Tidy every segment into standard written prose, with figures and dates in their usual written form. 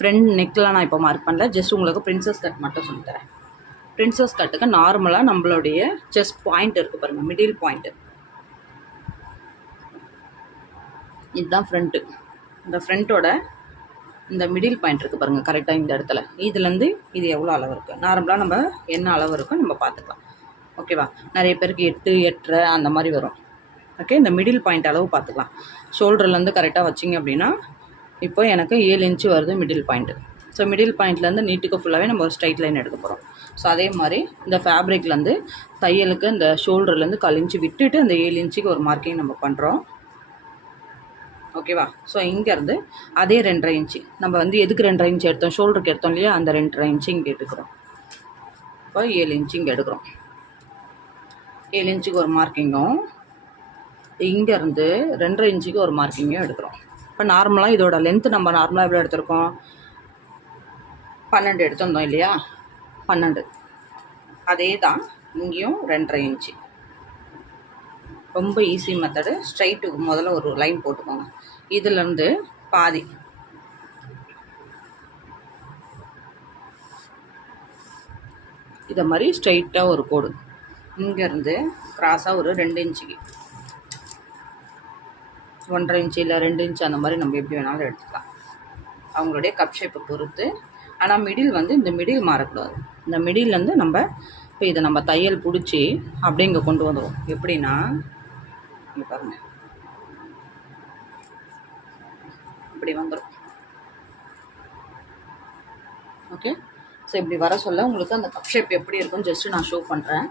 Front நெக்கில் நான் இப்போ மார்க் பண்ணல, ஜஸ்ட் உங்களுக்கு பிரின்சஸ் கட் மட்டும் சொல்லித்தரேன். பிரின்சஸ் கட்டுக்கு நார்மலாக நம்மளுடைய செஸ்ட் பாயிண்ட் இருக்குது பாருங்கள், மிடில் பாயிண்ட்டு, இதுதான் ஃப்ரண்ட்டு. இந்த ஃப்ரண்ட்டோட இந்த மிடில் பாயிண்ட் இருக்குது பாருங்கள், கரெக்டாக இந்த இடத்துல. இதுலேருந்து இது எவ்வளோ அளவு இருக்குது, நார்மலாக நம்ம என்ன அளவு இருக்கோ நம்ம பார்த்துக்கலாம். ஓகேவா? நிறைய பேருக்கு 8, 8.5 அந்த மாதிரி வரும். ஓகே, இந்த மிடில் பாயிண்ட் அளவு பார்த்துக்கலாம். ஷோல்டர்லேருந்து கரெக்டாக வச்சிங்க அப்படின்னா இப்போ எனக்கு 7 இன்ச்சு வருது மிடில் பாயிண்ட்டு. ஸோ மிடில் பாயிண்ட்லேருந்து நீட்டுக்கு ஃபுல்லாகவே நம்ம ஒரு ஸ்ட்ரைட் லைன் எடுக்க போகிறோம். ஸோ அதே மாதிரி இந்த ஃபேப்ரிக்லேருந்து தையலுக்கு இந்த ஷோல்டர்லேருந்து 1/4 இன்ச்சு விட்டுட்டு அந்த 7 இன்ச்சுக்கு ஒரு மார்க்கிங் நம்ம பண்ணுறோம். ஓகேவா? ஸோ இங்கேருந்து அதே 2.5 இன்ச்சு நம்ம வந்து எதுக்கு 2.5 இன்ச்சு எடுத்தோம், ஷோல்டருக்கு எடுத்தோம் இல்லையா, அந்த 2.5 இன்ச்சு இங்கே எடுக்கிறோம். இப்போ 7 இன்ச்சு இங்கே எடுக்கிறோம். 7 இன்ச்சுக்கு ஒரு மார்க்கிங்கும், இங்கேருந்து 2.5 இன்ச்சுக்கு ஒரு மார்க்கிங்கும் எடுக்கிறோம். இப்போ நார்மலாக இதோட லென்த்து நம்ம நார்மலாக எவ்வளோ எடுத்திருக்கோம், 12 எடுத்திருந்தோம் இல்லையா, 12. அதே தான் இங்கேயும் 2.5 இன்ச்சு. ரொம்ப ஈஸி மெத்தடு. ஸ்ட்ரைட்டுக்கு முதல்ல ஒரு லைன் போட்டுக்கோங்க. இதுலேருந்து பாதி இதை மாதிரி ஸ்ட்ரைட்டாக ஒரு கோடு, இங்கேருந்து கிராஸாக ஒரு 2 இன்ச்சுக்கு 1.5 இன்ச்சு இல்லை 2 இன்ச்சு அந்த மாதிரி நம்ம எப்படி வேணாலும் எடுத்துக்கலாம், அவங்களுடைய கப் ஷேப்பை பொறுத்து. ஆனால் மிடில் வந்து இந்த மிடில் மாறக்கூடாது. இந்த மிடில்லேருந்து நம்ம இப்போ இதை நம்ம தையல் பிடிச்சி அப்படியே இங்கே கொண்டு வந்துடுவோம். எப்படின்னா இங்கே பாருங்கள், இப்படி வந்துடும். ஓகே, ஸோ இப்படி வர சொல்ல உங்களுக்கு அந்த கப் ஷேப் எப்படி இருக்குன்னு ஜஸ்ட்டு நான் ஷோ பண்ணுறேன்.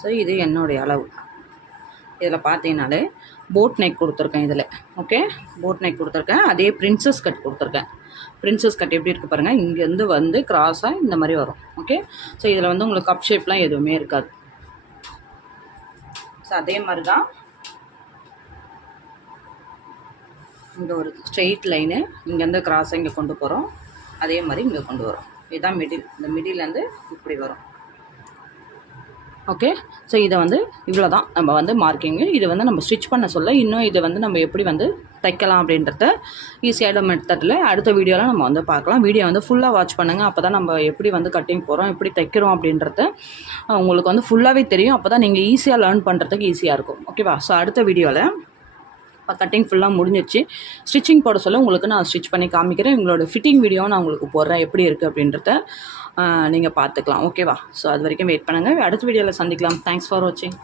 ஸோ இது என்னுடைய அளவு. இதில் பார்த்தீங்கனாலே போட் நெக் கொடுத்துருக்கேன் இதில். ஓகே, போட் நெக் கொடுத்துருக்கேன். அதே பிரின்சஸ் கட் கொடுத்துருக்கேன். பிரின்சஸ் கட் எப்படி இருக்குது பாருங்கள், இங்கேருந்து வந்து கிராஸாக இந்த மாதிரி வரும். ஓகே, ஸோ இதில் வந்து உங்களுக்கு கப் ஷேப்லாம் எதுவுமே இருக்காது. ஸோ அதே மாதிரி தான் இங்கே ஒரு ஸ்ட்ரெயிட் லைனு இங்கேருந்து கிராஸாக இங்கே கொண்டு போகிறோம். அதே மாதிரி இங்கே கொண்டு வரோம். இதுதான் மிடில். இந்த மிடில்லேருந்து இப்படி வரும். ஓகே, ஸோ இதை வந்து இவ்வளோ தான் நம்ம வந்து மார்க்கிங்கு. இது வந்து நம்ம ஸ்டிச் பண்ண சொல்ல இன்னும் இதை வந்து நம்ம எப்படி வந்து தைக்கலாம் அப்படின்றத ஈஸியான மெத்தடில் அடுத்த வீடியோவில் நம்ம வந்து பார்க்கலாம். வீடியோ வந்து ஃபுல்லாக வாட்ச் பண்ணுங்கள். அப்போ தான் நம்ம எப்படி வந்து கட்டிங் போகிறோம், எப்படி தைக்கிறோம் அப்படின்றத உங்களுக்கு வந்து ஃபுல்லாகவே தெரியும். அப்போ தான் நீங்கள் ஈஸியாக லேர்ன் பண்ணுறதுக்கு ஈஸியாக இருக்கும். ஓகேவா? ஸோ அடுத்த வீடியோவில் இப்போ கட்டிங் ஃபுல்லாக முடிஞ்சிடுச்சு. ஸ்டிச்சிங் போட சொல்ல உங்களுக்கு நான் ஸ்டிச் பண்ணி காமிக்கிறேன். உங்களோட ஃபிட்டிங் வீடியோவும் நான் உங்களுக்கு போடுறேன், எப்படி இருக்குது அப்படின்றத நீங்கள் பார்த்துக்கலாம். ஓகேவா? ஸோ அது வரைக்கும் வெயிட் பண்ணுங்கள். அடுத்த வீடியோவில் சந்திக்கலாம். தேங்க்ஸ் ஃபார் வாட்சிங்.